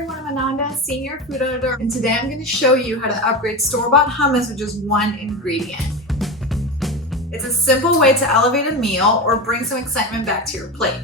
everyone, I'm Ananda, Senior Food Editor, and today I'm going to show you how to upgrade store-bought hummus with just one ingredient. It's a simple way to elevate a meal or bring some excitement back to your plate.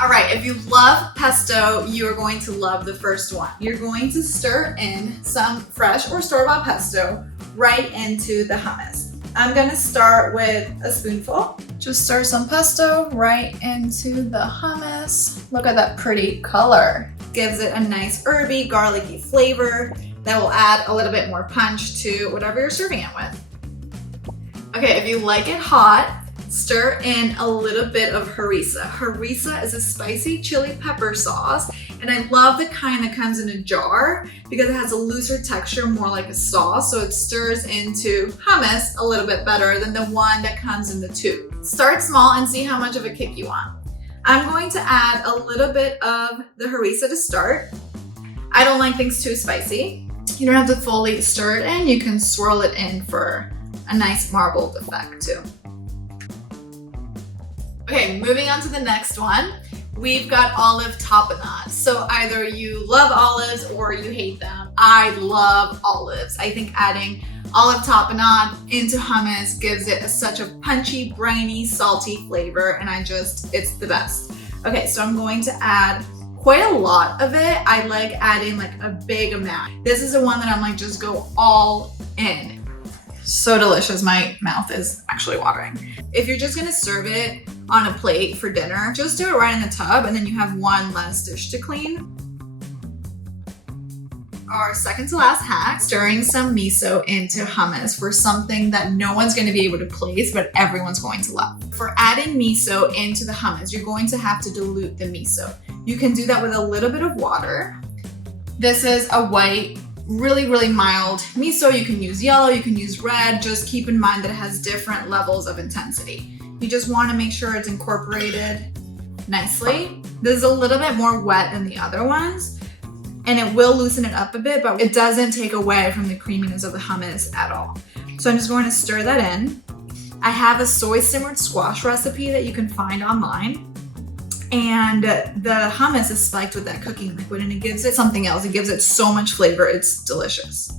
Alright, if you love pesto, you're going to love the first one. You're going to stir in some fresh or store-bought pesto right into the hummus. I'm going to start with a spoonful. Just stir some pesto right into the hummus. Look at that pretty color. Gives it a nice herby, garlicky flavor that will add a little bit more punch to whatever you're serving it with. Okay, if you like it hot, stir in a little bit of harissa. Harissa is a spicy chili pepper sauce, and I love the kind that comes in a jar because it has a looser texture, more like a sauce, so it stirs into hummus a little bit better than the one that comes in the tube. Start small and see how much of a kick you want. I'm going to add a little bit of the harissa to start. I don't like things too spicy. You don't have to fully stir it in, you can swirl it in for a nice marbled effect too. Okay, moving on to the next one. We've got olive tapenade. So either you love olives or you hate them. I love olives. I think adding olive tapenade into hummus gives it such a punchy, briny, salty flavor, and it's the best. Okay, so I'm going to add quite a lot of it. I like adding like a big amount. This is the one that I'm like, just go all in. So delicious, my mouth is actually watering. If you're just gonna serve it on a plate for dinner, just do it right in the tub and then you have one less dish to clean. Our second to last hack, stirring some miso into hummus for something that no one's gonna be able to place, but everyone's going to love. For adding miso into the hummus, you're going to have to dilute the miso. You can do that with a little bit of water. This is a white, really mild miso. You can use yellow, you can use red. Just keep in mind that it has different levels of intensity. You just want to make sure it's incorporated nicely. This is a little bit more wet than the other ones, and it will loosen it up a bit, but it doesn't take away from the creaminess of the hummus at all. So I'm just going to stir that in. I have a soy simmered squash recipe that you can find online. And the hummus is spiked with that cooking liquid and it gives it something else. It gives it so much flavor, it's delicious.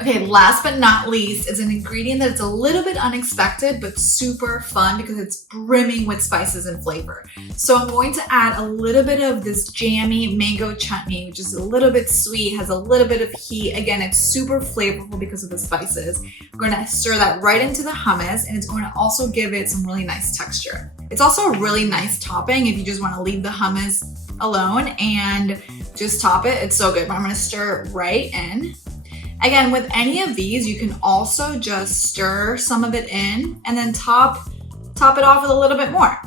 Okay, last but not least is an ingredient that's a little bit unexpected but super fun because it's brimming with spices and flavor. So I'm going to add a little bit of this jammy mango chutney, which is a little bit sweet, has a little bit of heat. Again, it's super flavorful because of the spices. I'm going to stir that right into the hummus, and it's going to also give it some really nice texture. It's also a really nice topping if you just want to leave the hummus alone and just top it. It's so good, but I'm going to stir it right in. Again, with any of these, you can also just stir some of it in and then top it off with a little bit more.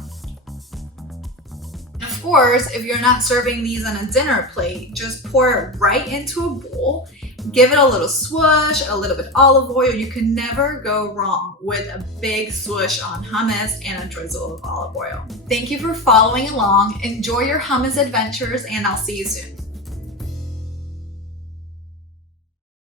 And of course, if you're not serving these on a dinner plate, just pour it right into a bowl. Give it a little swoosh, a little bit olive oil. You can never go wrong with a big swoosh on hummus and a drizzle of olive oil. Thank you for following along. Enjoy your hummus adventures, and I'll see you soon.